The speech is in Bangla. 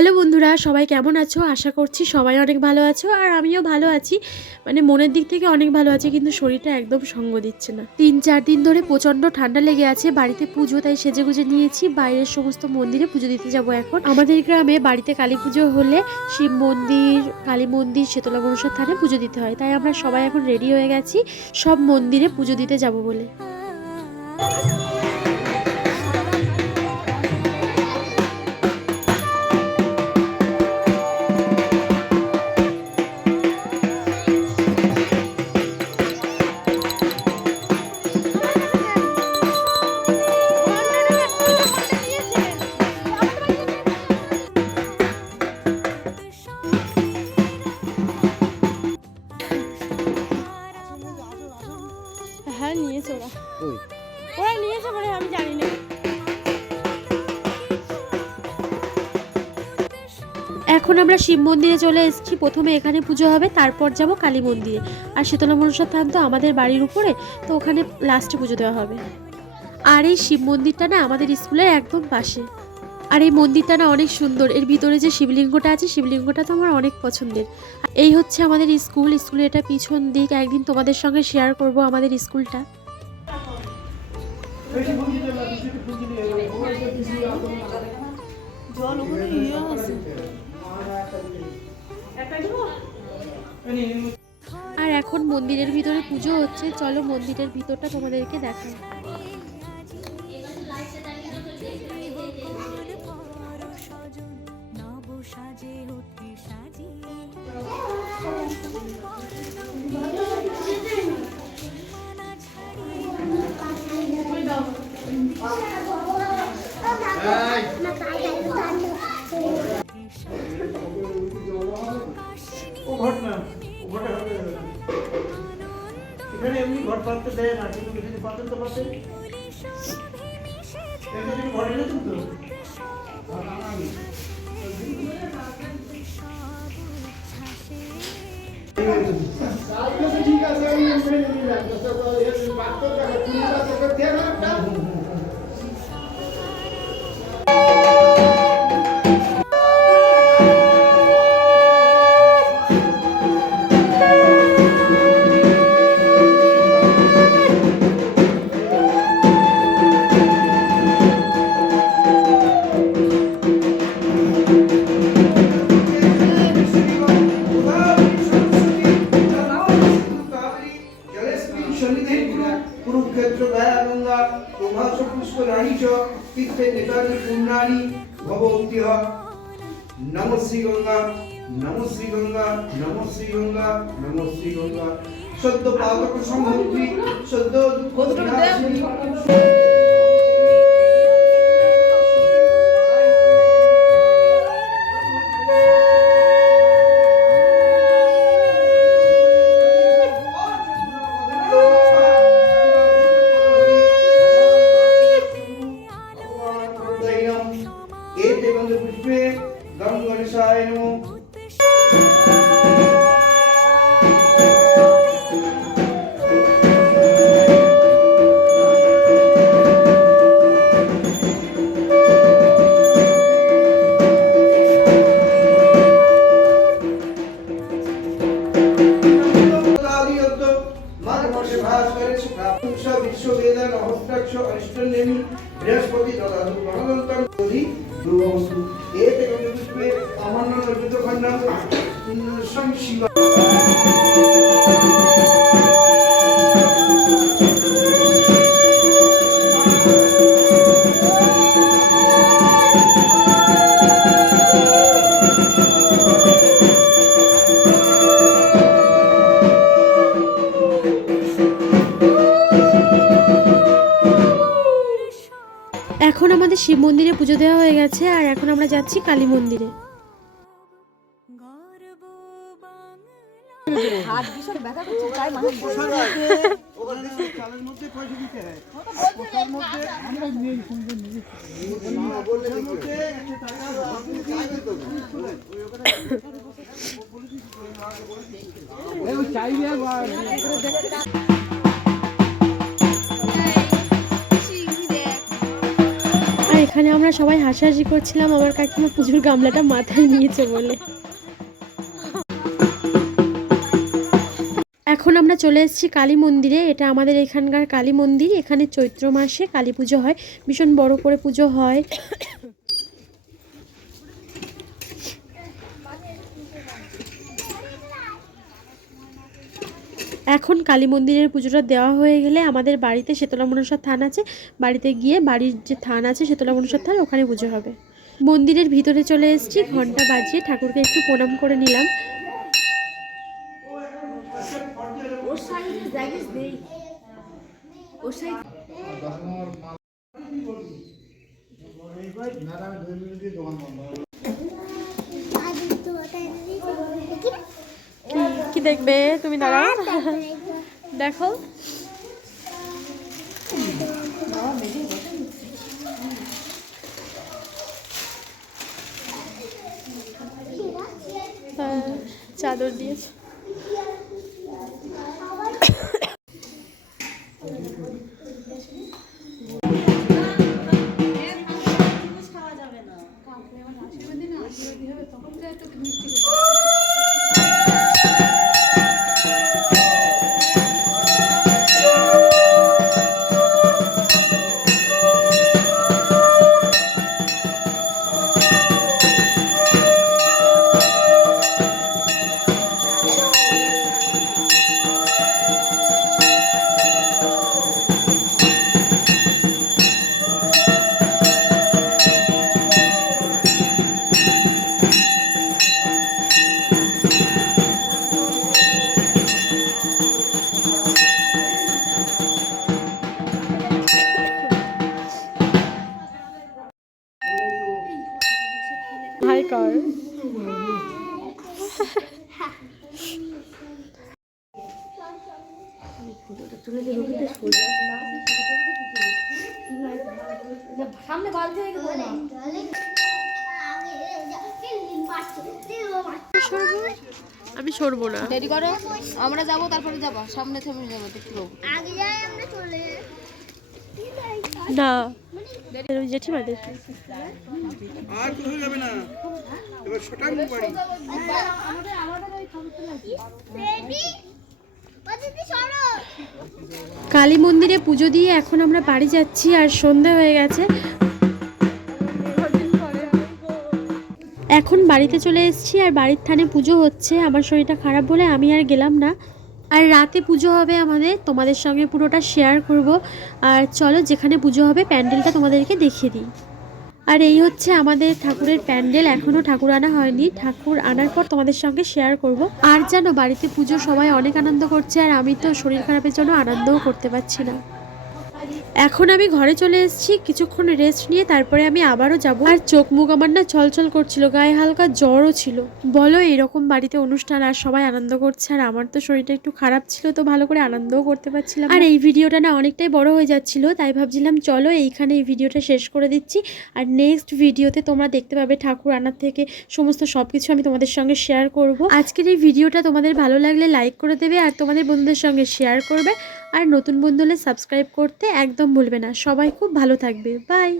হ্যালো বন্ধুরা, সবাই কেমন আছো? আশা করছি সবাই অনেক ভালো আছো আর আমিও ভালো আছি। মানে মনের দিক থেকে অনেক ভালো আছি, কিন্তু শরীরটা একদম সঙ্গ দিচ্ছে না। 3-4 দিন ধরে প্রচণ্ড ঠান্ডা লেগে আছে। বাড়িতে পুজো, তাই সেজেগুজে নিয়েছি। বাইরের সমস্ত মন্দিরে পুজো দিতে যাব এখন। আমাদের গ্রামে বাড়িতে কালী পুজো হলে শিব মন্দির, কালী মন্দির, শীতলা মনসার থানে পুজো দিতে হয়। তাই আমরা সবাই এখন রেডি হয়ে গেছি সব মন্দিরে পুজো দিতে যাব বলে। হ্যাঁ, নিয়েছে ওরা নিয়েছে বলে আমি জানি না। এখন আমরা শিব মন্দিরে চলে এসেছি। প্রথমে এখানে পুজো হবে, তারপর যাব কালী মন্দিরে। আর শীতলা মনসার থান তো আমাদের বাড়ির উপরে, তো ওখানে লাস্টে পুজো দেওয়া হবে। আর এই শিব মন্দিরটা না আমাদের স্কুলের একদম পাশে। আর এই মন্দিরটা না অনেক সুন্দর। এর ভিতরে যে শিবলিঙ্গটা আছে, শিবলিঙ্গটা তো আমার অনেক পছন্দের। এই হচ্ছে আমাদের স্কুলের এটা পিছন দিক। একদিন তোমাদের সঙ্গে শেয়ার করব আমাদের স্কুলটা। আর এখন মন্দিরের ভিতরে পুজো হচ্ছে। চলো মন্দিরের ভিতরটা তোমাদেরকে দেখাই। এখানে এমনি ঘর পাততে দেয় না, কিন্তু যদি পাতেন তো পাতেন। ঘরে যেত তো ঠিক আছে। কুরুক্ষেত্র গায়া গঙ্গা প্রভাস পুষ্করাণী চ তীর্থে নেতানি পুণ্যানি ভবন্তিহ। নমঃ শ্রী গঙ্গা, নমঃ শ্রী গঙ্গা, নমঃ শ্রী গঙ্গা, নমঃ শ্রী গঙ্গা। সদ্য পাতক সম্মন্ত্রী, সদ্য দুঃখ বিনাশিনী। বৃহস্পতি দদাতু গণতন্ত্রং বোধি ধ্রুবস্তু এতে গন্ধপুষ্পে অমান্য নর্বিত খণ্ডাং শিব। এখন আমাদের শিব মন্দিরে পুজো দেওয়া হয়ে গেছে, আর এখন আমরা যাচ্ছি কালী মন্দিরে। এখানে আমরা সবাই হাসাহাসি করছিলাম আমার কাকিমা পুজোর গামলাটা মাথায় নিয়েছে বলে। এখন আমরা চলে এসেছি কালী মন্দিরে। এটা আমাদের এখানকার কালী মন্দির। এখানে চৈত্র মাসে কালী পুজো হয়, ভীষণ বড় করে পুজো হয়। এখন কালী মন্দিরের পুজোটা দেওয়া হয়ে গেলে আমাদের বাড়িতে শীতলা মনসার থান আছে, বাড়িতে গিয়ে বাড়ির যে থান আছে শীতলা মনসার থান, ওখানে পুজো হবে। মন্দিরের ভিতরে চলে এসেছি, ঘন্টা বাজিয়ে ঠাকুরকে একটু প্রণাম করে নিলাম। কি দেখবে তুমি? দাঁড়া, দেখো। চাদর দিয়েছে। হাই কর। আমি সরবো না, দেরি করো, আমরা যাবো তারপরে যাবো, সামনে থেমে যাবো, দেখতে পাবো। আগে যাই আমরা চলে না জেঠিমা দেখি। আর কোথাও যাবে না, এবার শটাং বাড়ি। রেডি বাজিতে সরো। কালী মন্দিরে পুজো দিয়ে এখন আমরা বাড়ি যাচ্ছি, আর সন্ধ্যা হয়ে গেছে। এখন বাড়িতে চলে এসেছি, আর বাড়ির থানে পুজো হচ্ছে। আমার শরীরটা খারাপ বলে আমি আর গেলাম না। আর রাতে পুজো হবে আমাদের, তোমাদের সঙ্গে পুরোটা শেয়ার করব। আর চলো যেখানে পুজো হবে প্যান্ডেলটা তোমাদেরকে দেখিয়ে দিই। আর এই হচ্ছে আমাদের ঠাকুরের প্যান্ডেল, এখনও ঠাকুর আনা হয়নি, ঠাকুর আনার পর তোমাদের সঙ্গে শেয়ার করব। আর জানো বাড়িতে পুজো সবাই অনেক আনন্দ করছে, আর আমি তো শরীর খারাপের জন্য আনন্দও করতে পারছি না। এখন আমি ঘরে চলে এসেছি, কিছুক্ষণ রেস্ট নিয়ে তারপরে আমি আবারও যাব। আর চোখ মুখ আমার না ছলছল করছিল, গায়ে হালকা জ্বরও ছিল। বলো এরকম বাড়িতে অনুষ্ঠান আর সবাই আনন্দ করছে, আর আমার তো শরীরটা একটু খারাপ ছিল, তো ভালো করে আনন্দও করতে পারছিলাম। আর এই ভিডিওটা না অনেকটাই বড় হয়ে যাচ্ছিল, তাই ভাবছিলাম চলো এইখানে এই ভিডিওটা শেষ করে দিচ্ছি। আর নেক্সট ভিডিওতে তোমরা দেখতে পাবে ঠাকুর আনার থেকে সমস্ত সব কিছু আমি তোমাদের সঙ্গে শেয়ার করব। আজকের এই ভিডিওটা তোমাদের ভালো লাগলে লাইক করে দেবে, আর তোমাদের বন্ধুদের সঙ্গে শেয়ার করবে। আর নতুন বন্ধু হলে সাবস্ক্রাইব করতে একদম ভুলবে না। সবাই খুব ভালো থাকবে, বাই।